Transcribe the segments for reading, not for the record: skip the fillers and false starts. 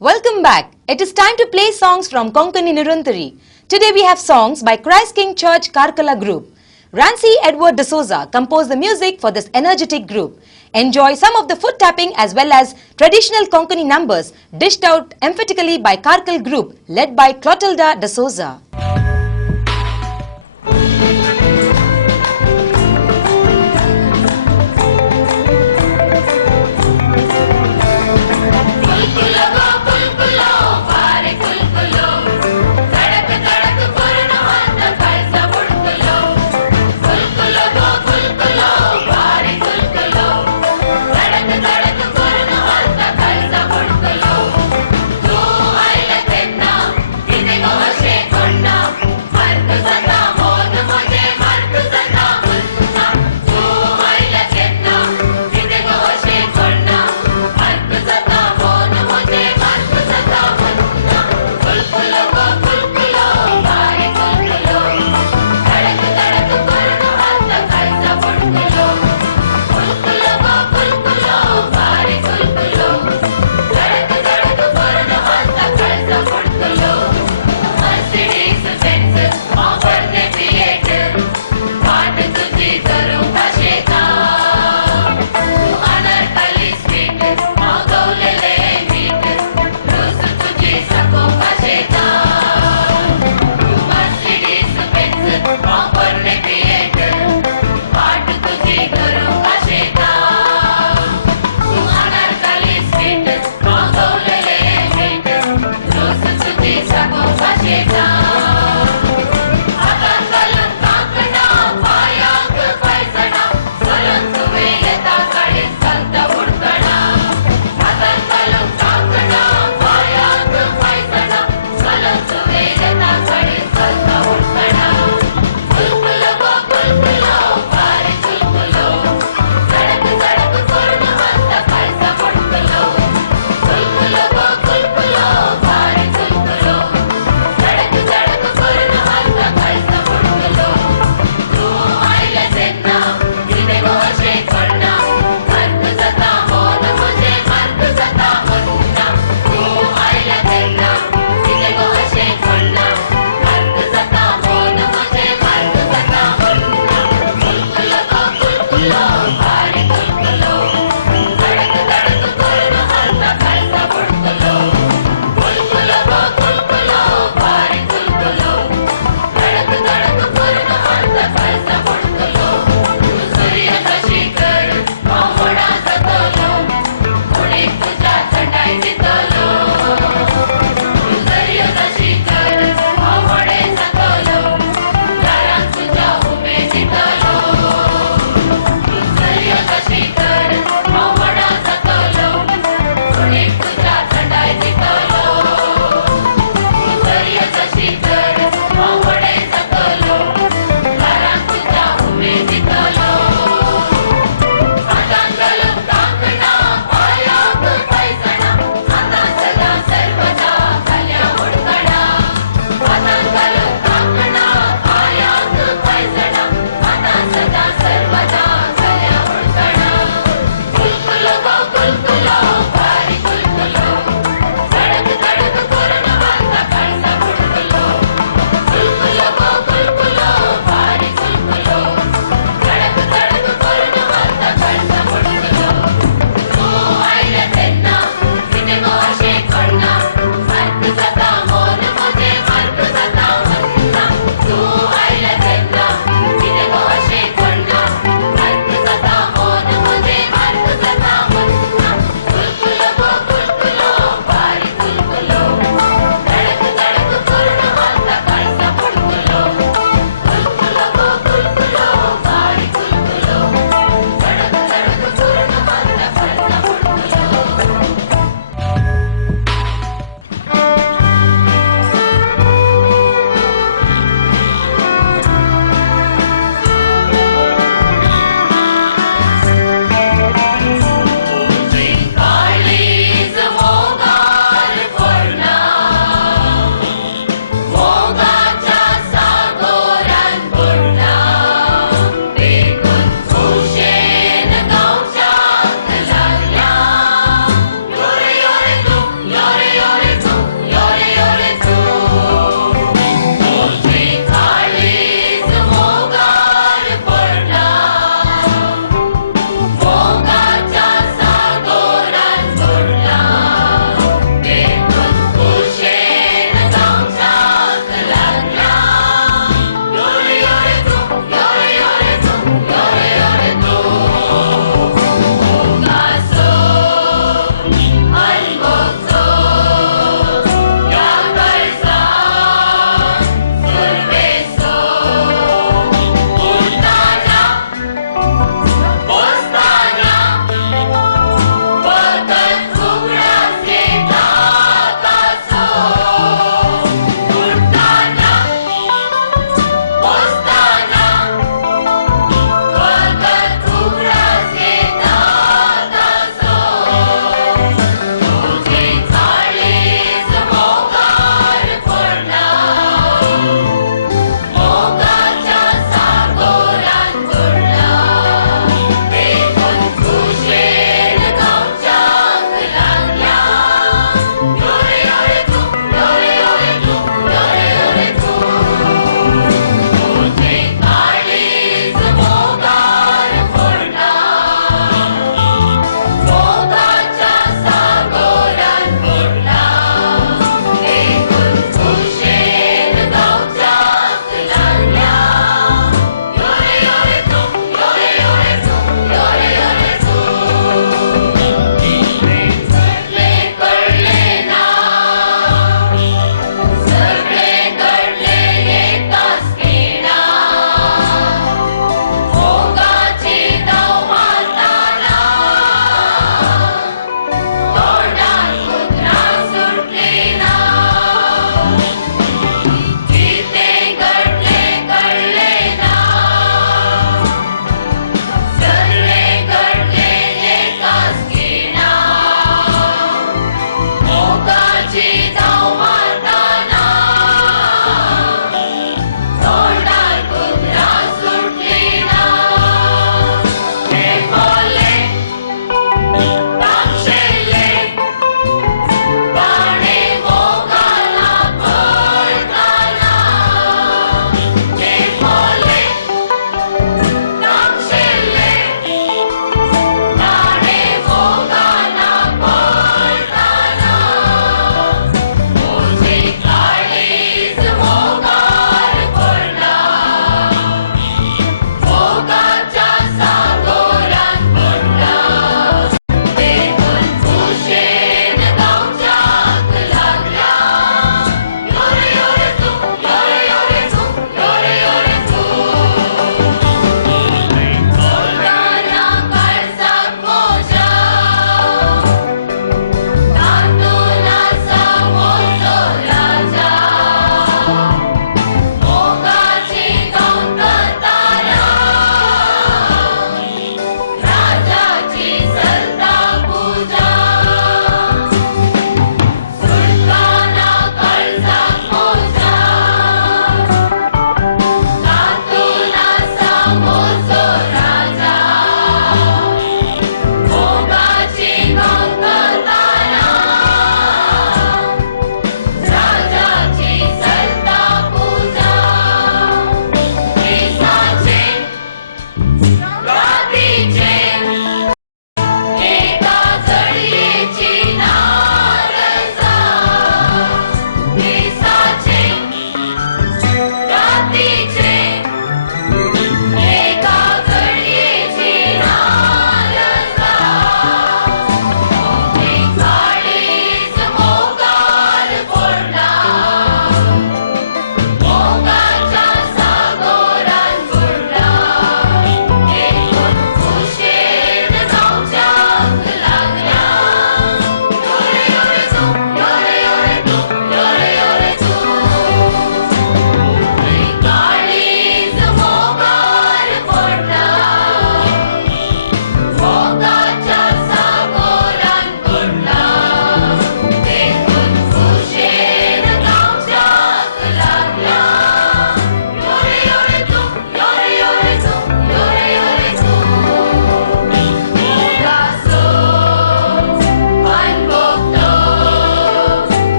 Welcome back. It is time to play songs from Konkani Nirantari. Today we have songs by Christ King Church Karkala Group. Rancy Edward D'Souza composed the music for this energetic group. Enjoy some of the foot tapping as well as traditional Konkani numbers dished out emphatically by Karkal Group led by Clotilda D'Souza.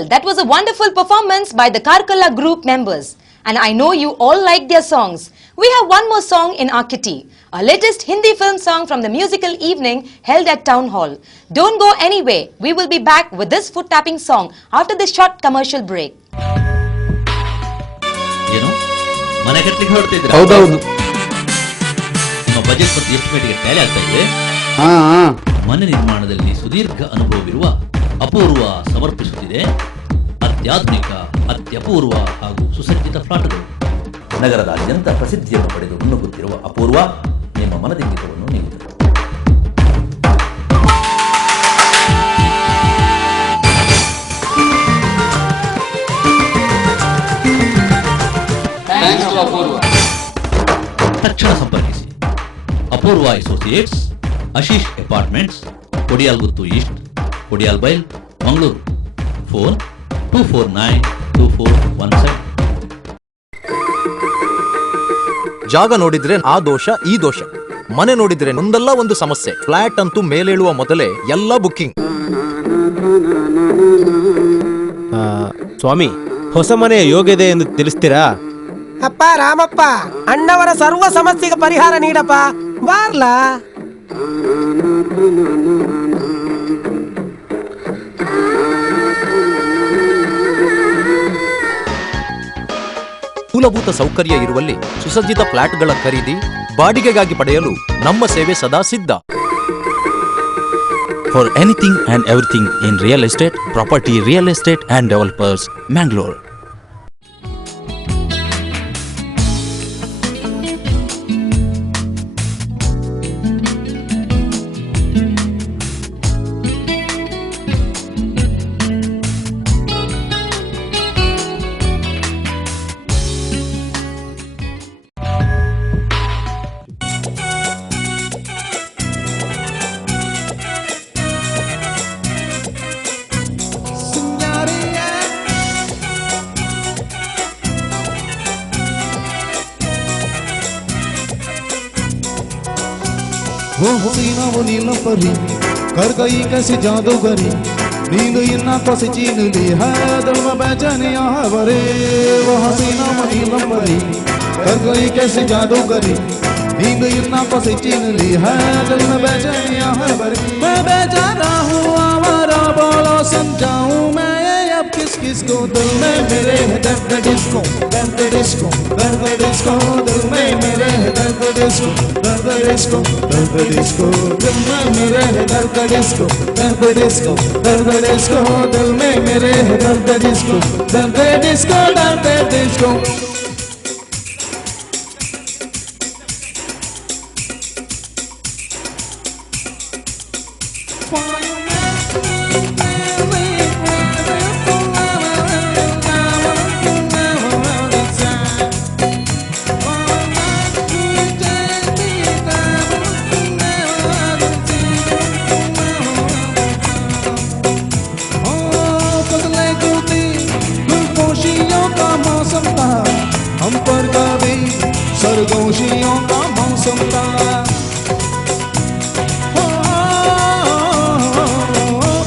Well, that was a wonderful performance by the Karkala group members. And I know you all like their songs. We have one more song in our kitty. Our latest Hindi film song from the musical evening held at Town Hall. Don't go anywhere. We will be back with this foot-tapping song after this short commercial break. ಏನು ಮನೆ ಕಟ್ಟಲಿಕ್ಕೆ ಹೊರಡ್ತಿದ್ದೀರಾ? ಹೌದೌದು. ನಿಮ್ಮ budget ಮತ್ತು ಎಸ್ಟಿಮೇಟ್ಗೆ Tally ಆಗ್ತಾ ಇದೆ. ಮನೆ ನಿರ್ಮಾಣದಲ್ಲಿ ಸುದೀರ್ಘ ಅನುಭವವಿರುವ ಅಪೂರ್ವ ಸಮರ್ಪಿಸುತ್ತಿದೆ ಅತ್ಯಾಧುನಿಕ, ಅತ್ಯಪೂರ್ವ ಹಾಗೂ ಸುಸಜ್ಜಿತ ಫ್ಲಾಟ್ಗಳು. ನಗರದಾದ್ಯಂತ ಪ್ರಸಿದ್ಧಿಯನ್ನು ಪಡೆದು ಮುನ್ನುಗ್ಗುತ್ತಿರುವ ಅಪೂರ್ವ ನಿಮ್ಮ ಮನದಿಂಗಿತವನ್ನು ನೀಡುತ್ತದೆ. ತಕ್ಷಣ ಸಂಪರ್ಕಿಸಿ Apoorva associates, Ashish apartments, Kodialguthu east, Kodial Bail, Mangaluru. Phone 24924117. ಜಾಗ ನೋಡಿದ್ರೆ ಆ ದೋಷ ಈ ದೋಷ, ಮನೆ ನೋಡಿದ್ರೆ ಒಂದಲ್ಲ ಒಂದು ಸಮಸ್ಯೆ. ಫ್ಲಾಟ್ ಅಂತೂ ಮೇಲೇಳುವ ಮೊದಲೇ ಎಲ್ಲ ಬುಕ್ಕಿಂಗ್. ಸ್ವಾಮಿ, ಹೊಸ ಮನೆಯ ಯೋಗ್ಯತೆ ಎಂದು ತಿಳಿಸ್ತೀರಾ? ಅಪ್ಪ ರಾಮಪ್ಪ, ಅಣ್ಣವರ ಸರ್ವ ಸಮಸ್ಯೆಗೆ ಪರಿಹಾರ ನೀಡಪ್ಪ, ಬಾರ್ಲಾ. ಮೂಲಭೂತ ಸೌಕರ್ಯ ಇರುವಲ್ಲಿ ಸುಸಜ್ಜಿತ ಫ್ಲಾಟ್ಗಳ ಖರೀದಿ, ಬಾಡಿಗೆಗಾಗಿ ಪಡೆಯಲು ನಮ್ಮ ಸೇವೆ ಸದಾ ಸಿದ್ಧ. For anything and everything in real estate, property, real estate and developers, Mangalore. वो हसीना वो नीलम परी कर गई कैसी जादूगरी, नींद इन्ना को से छीन ली है, दिल में बेचैनियां है भरे। वो हसीना वो नीलम परी कर गई कैसी जादूगरी, नींद इन्ना को से छीन ली है, दिल में बेचैनियां है भरे। मैं बेचारा हूँ आवारा, बोलो समझाऊं मैं अब किस किस को, दिल में मेरे है दर्द डिस्को, दर्द डिस्को, दर्द डिस्को, दिल में मेरे है दर्द डिस्को, दर्द डिस्को, दर्द डिस्को, दिल में मेरे है दर्द डिस्को, दर्द डिस्को, दर्द डिस्को, दिल में मेरे है दर्द डिस्को, दर्द डिस्को, दर्द डिस्को। हम पर कभी सरगोशियों का मौसम था,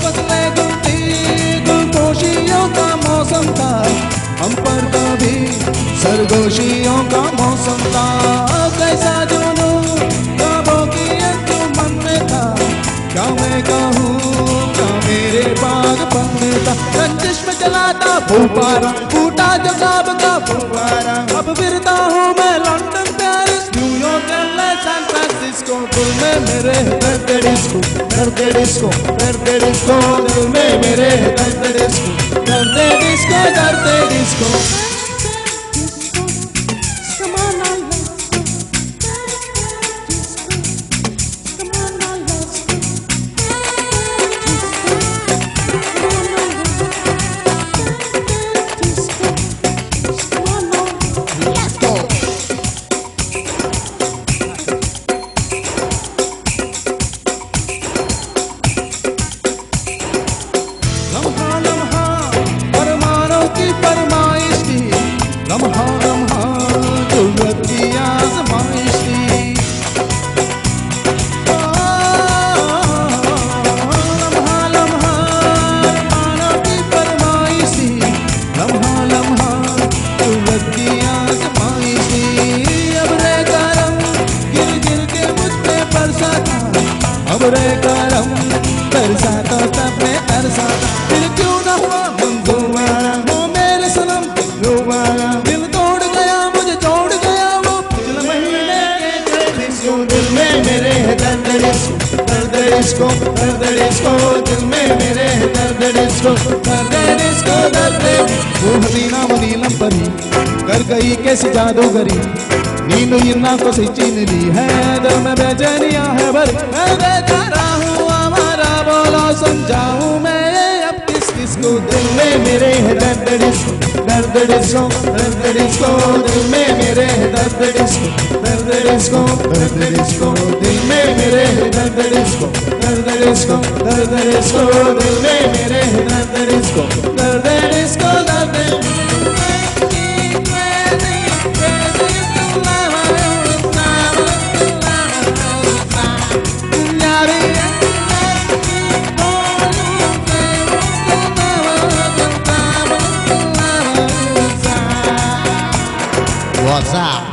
बदले गुलती गुलपोशियों का मौसम था, हम पर कभी सरगोशियों का मौसम था। कैसा जुनू ख्वाबों की तू मन में था, क्या मैं कहूँ क्या मेरे बागपन में था। रंजिश में चलाता फूफारा, फूटा जो ख्वाब का फुवारा, अब फिरता हूँ मैं London, Paris, New York, LA, San Francisco. दिल में मेरे दर्द डिस्को, दर्द डिस्को, दर्द डिस्को, दिल में मेरे दर्द डिस्को, दर्द डिस्को, दर्द डिस्को। लम्हा लम्हा अरमानों की फरमाइश थी, बुरे करम तरसा तो तब मैं अरसा दिल क्यों न हुआ मन दोबारा वो मेरे सनम दोबारा दिल तोड़ गया मुझे छोड़ गया वो पिछले महीने के दिल में मेरे है दर्द डिस्को दिल में मेरे है दर्द डिस्को दर्द वो हसीना वो नीलम परी कर गई कैसे जादूगरी नींद इन्ना को से छीन ली है दिल में बेचैनियां है भरी मैं बेचारा हूँ हमारा बोलो समझाऊं मैं अब किस को दिल में मेरे है दर्द डिस्को दिल में मेरे है दर्द डिस्को दिल में मेरे है दर्द डिस्को दिल में मेरे है दर्द disco What's up?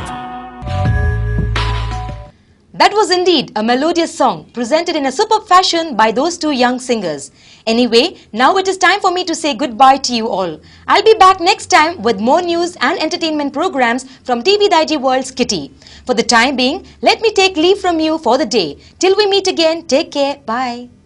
That was indeed a melodious song presented in a superb fashion by those two young singers. Anyway, now it is time for me to say goodbye to you all. I'll be back next time with more news and entertainment programs from TV Daiji World's Kitty. For the time being, let me take leave from you for the day. Till we meet again, take care. Bye.